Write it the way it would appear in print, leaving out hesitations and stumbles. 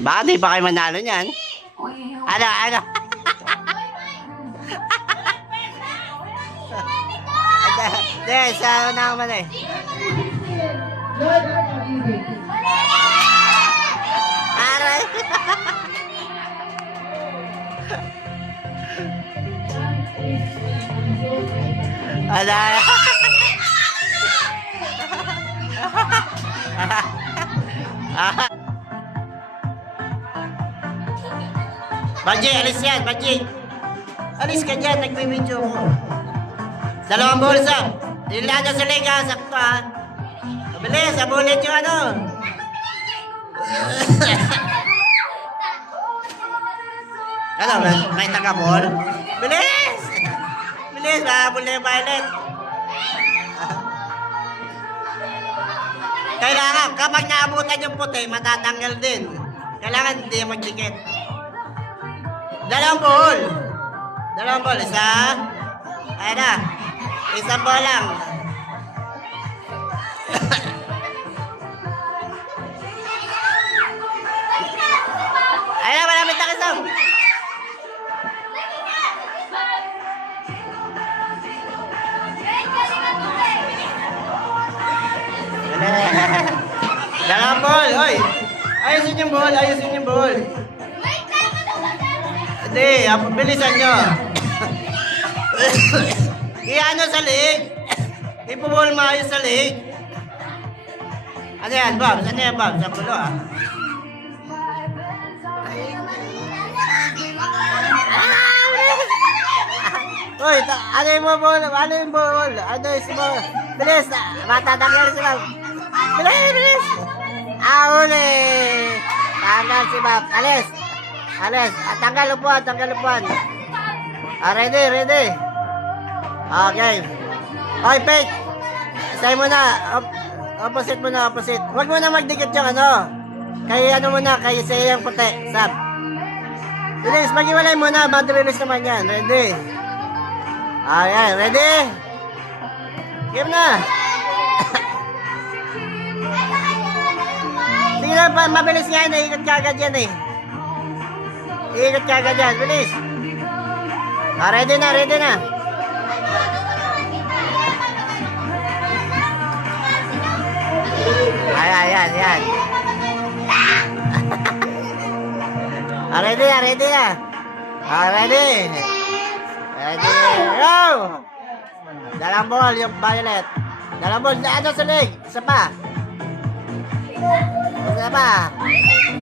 Baka di pa kayo manalo niyan. Ano? Hindi, sa una naman eh. Aray! Aray! Baji, alis yan, Baji. Alis ka dyan, nagbe-video mo. Dalawang bulsa. Ilada sa lega, sakto ha. Mabilis, abulit yung ano. Ano, may taga-ball? Bilis! Bilis, mahabol na yung violet. Kailangan, kapag naabutan yung puti, matatanggal din. Kailangan hindi magdikit. Dalawang ball. Isa. Ayan na. Isang ball lang. Ayan na, malamit na kasam. Dalawang ball. Oy. Ayusin yung ball. Hindi, bilisan nyo. Iano sa leg. Ipubol maayos sa leg. Ano yan, Bob? Ano yan, Bob? Sa pulo, ah. Uy, ano yung ball? Ano yung ball? Ano yung ball? Bilis, matatanggal si Bob. Bilis! Uli! Tanggal si Bob. Alis! Tanggal upuan. Ready. Okay. Okay, Pete. Say mo na. Opposite mo na. Huwag mo na magdikit yung ano. Kay sayang puti. Sab. Bilis, mag-iwalay mo na. Bad-release naman yan. Ready. Ayan, ready? Game na. Sige na, mabilis nga yan. Ikot ka agad yan eh. Ikot ka agad yan. Bilis. Ready na. Ayan. Ready na. Ready. Go! Dalang ball yung violet. Dalang ball. Ano sa leg? Isa pa.